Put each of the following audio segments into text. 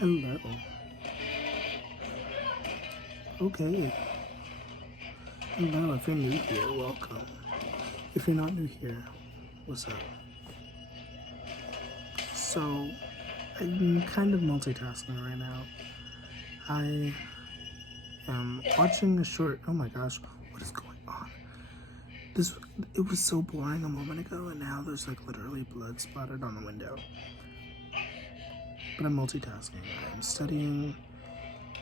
Hello. Okay. Hello, if you're new here, welcome. If you're not new here, what's up? So, I'm kind of multitasking right now. I am watching a short. Oh my gosh, what is going on? It was so boring a moment ago, and now there's like literally blood splattered on the window. But I'm multitasking. I'm studying.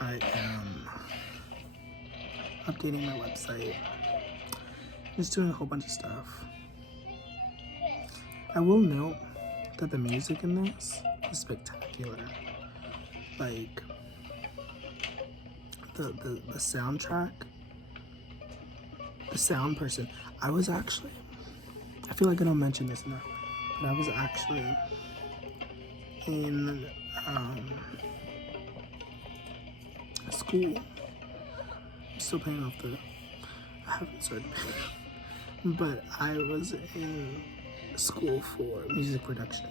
I am updating my website. Just doing a whole bunch of stuff. I will note that the music in this is spectacular. Like the soundtrack, the sound person. I feel like I don't mention this enough, but I was actually in school. I'm still paying off I haven't started paying, but I was in school for music production,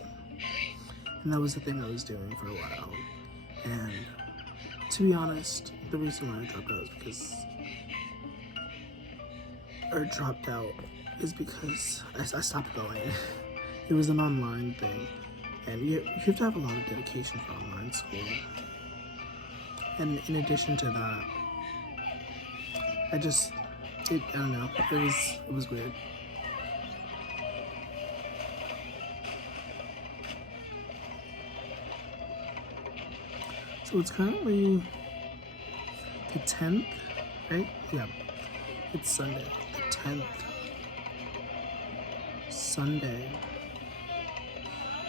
and that was the thing I was doing for a while. And to be honest, the reason why I dropped is because I stopped going. It was an online thing, and you have to have a lot of dedication for online school. And in addition to that, I don't know, it was weird. So it's currently the 10th, right? Yeah, it's Sunday, the 10th. Sunday.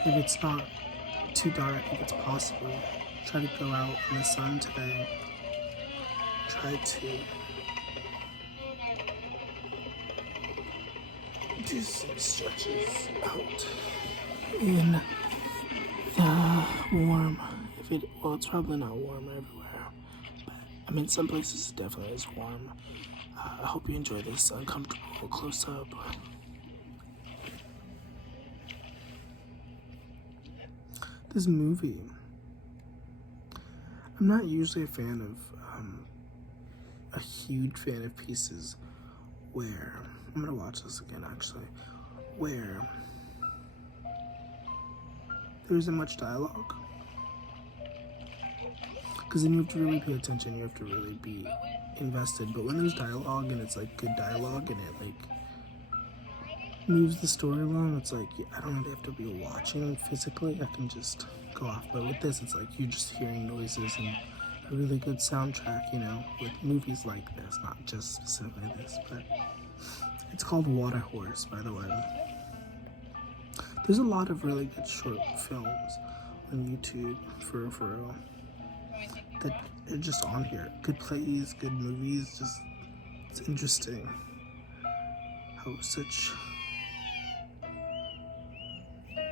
If it's not too dark, if it's possible, try to go out in the sun today. Try to do some stretches out in the warm. It's probably not warm everywhere, but I mean, some places it definitely is warm. I hope you enjoy this uncomfortable close up. This movie. I'm not usually a huge fan of pieces where, I'm gonna watch this again actually, where there isn't much dialogue. Because then you have to really pay attention, you have to really be invested. But when there's dialogue and it's like good dialogue and it like moves the story along, it's like I don't really have to be watching physically, I can just go off. But with this, it's like you're just hearing noises and a really good soundtrack, with movies like this, not just specifically this, but it's called Water Horse, by the way. There's a lot of really good short films on YouTube for real that are just on here. Good plays, good movies, it's interesting how such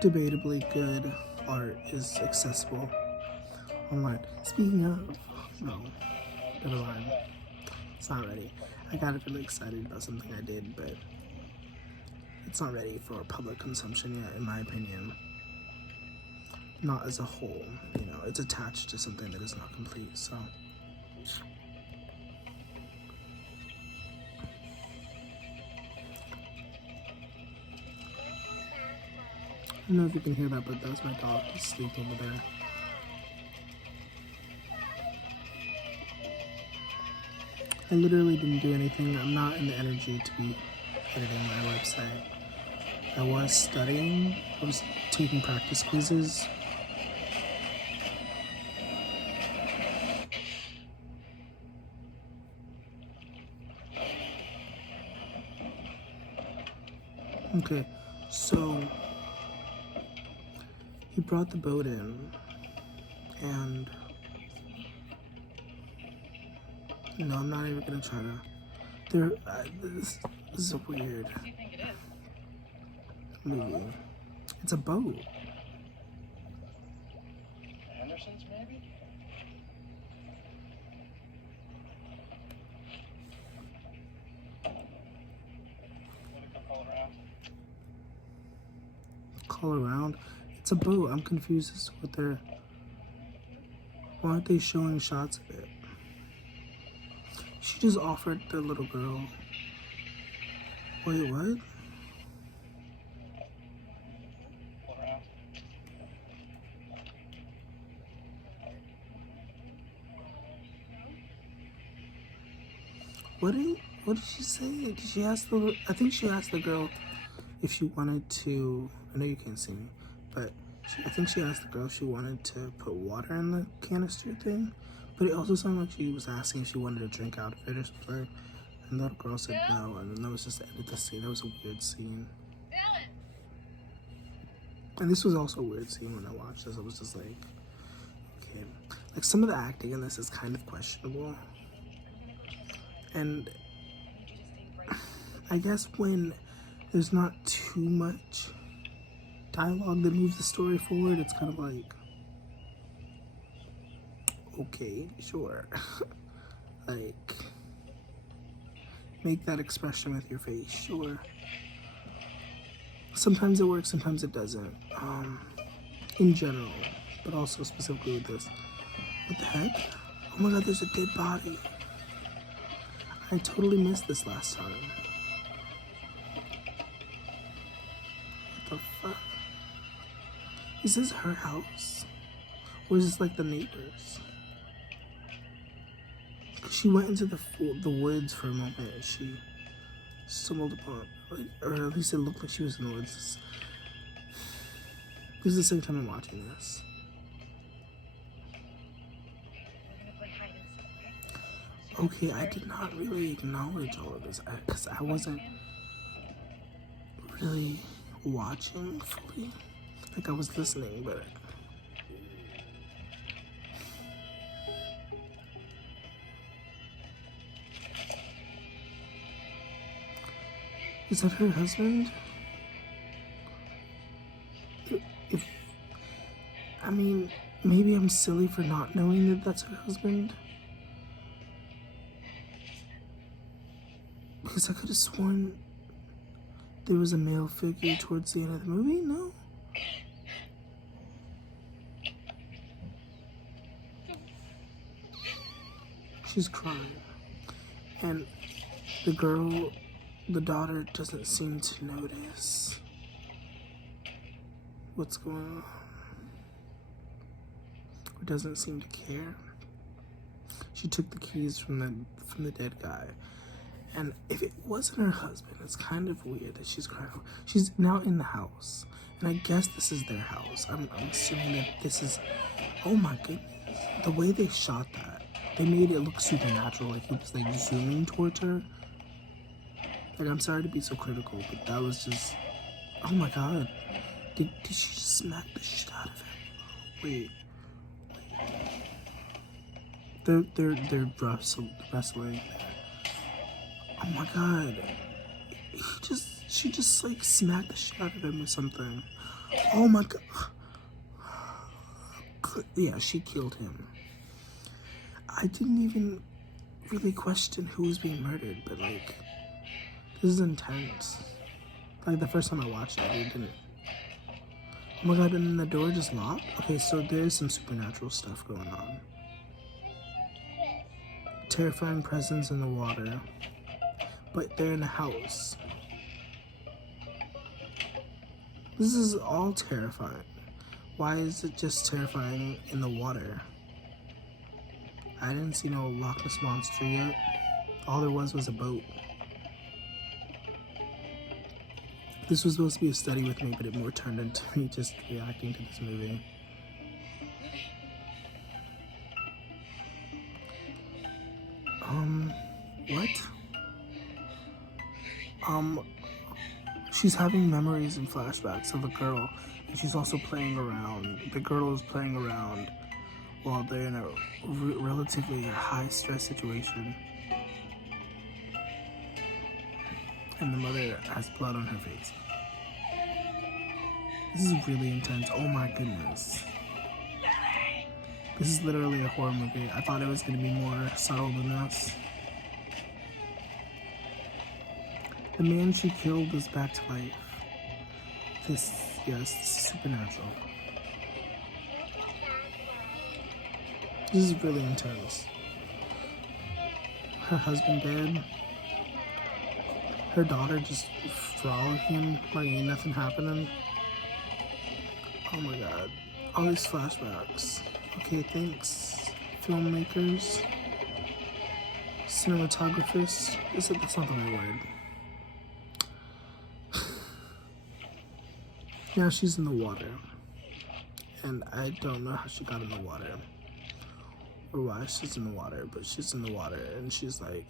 debatably good art is accessible online. Speaking of, no, never mind. It's not ready. I got really excited about something I did, but it's not ready for public consumption yet, in my opinion. Not as a whole, it's attached to something that is not complete, so. I don't know if you can hear that, but that's my dog asleep over there. I literally didn't do anything. I'm not in the energy to be editing my website. I was studying. I was taking practice quizzes. Okay, so he brought the boat in, and I'm not even gonna try to. This is a weird movie. It's a boat. Anderson's, maybe? Call around. It's a boat. I'm confused as to what they're. Why aren't they showing shots of it? She just offered the little girl. Wait, what? What did she say? Did she ask the? I think she asked the girl if she wanted to. I know you can't see me, but I think she asked the girl if she wanted to put water in the canister thing. But it also sounded like she was asking if she wanted to drink out of it or something. And the little girl said no, and then that was just the end of the scene. That was a weird scene. And this was also a weird scene when I watched this. I was just like, okay. Like, some of the acting in this is kind of questionable. And I guess when there's not too much dialogue that moves the story forward, it's kind of like, okay, sure. Like, make that expression with your face, sure. Sometimes it works, sometimes it doesn't. In general, but also specifically with this. What the heck? Oh my god, there's a dead body. I totally missed this last time. What the fuck? Is this her house? Or is this like the neighbors? She went into the woods for a moment and she stumbled upon, or at least it looked like she was in the woods. This is the second time I'm watching this. Okay, I did not really acknowledge all of this because I wasn't really watching fully. Like, I was listening, but is that her husband? If I mean, maybe I'm silly for not knowing that that's her husband. Because I could have sworn there was a male figure towards the end of the movie. No. She's crying. And the girl, the daughter, doesn't seem to notice what's going on. Or doesn't seem to care. She took the keys from the dead guy. And if it wasn't her husband, it's kind of weird that she's crying. She's now in the house. And I guess this is their house. I'm assuming that this is... Oh my goodness. The way they shot that, they made it look supernatural. Like, it was like zooming towards her. Like, I'm sorry to be so critical, but that was just... Oh my god. Did she just smack the shit out of him? Wait. They're wrestling. Oh my god. She just like smacked the shit out of him or something. Oh my god. Yeah, she killed him. I didn't even really question who was being murdered, but like, this is intense. Like, the first time I watched it, it didn't. Oh my god, and then the door just locked? Okay, so there's some supernatural stuff going on. Terrifying presence in the water. But they're in a house. This is all terrifying. Why is it just terrifying in the water? I didn't see no Loch Ness Monster yet. All there was a boat. This was supposed to be a study with me, but it more turned into me just reacting to this movie. What? She's having memories and flashbacks of a girl, and she's also playing around. The girl is playing around while they're in a relatively high-stress situation. And the mother has blood on her face. This is really intense. Oh my goodness. This is literally a horror movie. I thought it was going to be more subtle than this. The man she killed was back to life. This is supernatural. This is really intense. Her husband dead. Her daughter just frolicking, like ain't nothing happening. Oh my god. All these flashbacks. Okay, thanks. Filmmakers. Cinematographers. That's not the right word. Now she's in the water. And I don't know how she got in the water. Or why she's in the water, but she's in the water and she's like,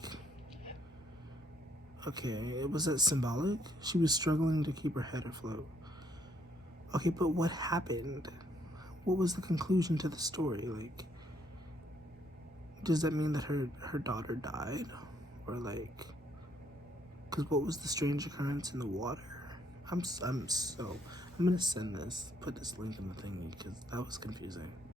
okay, was that symbolic? She was struggling to keep her head afloat. Okay, but what happened? What was the conclusion to the story? Like, does that mean that her daughter died? Or like, because what was the strange occurrence in the water? I'm gonna put this link in the thingy because that was confusing.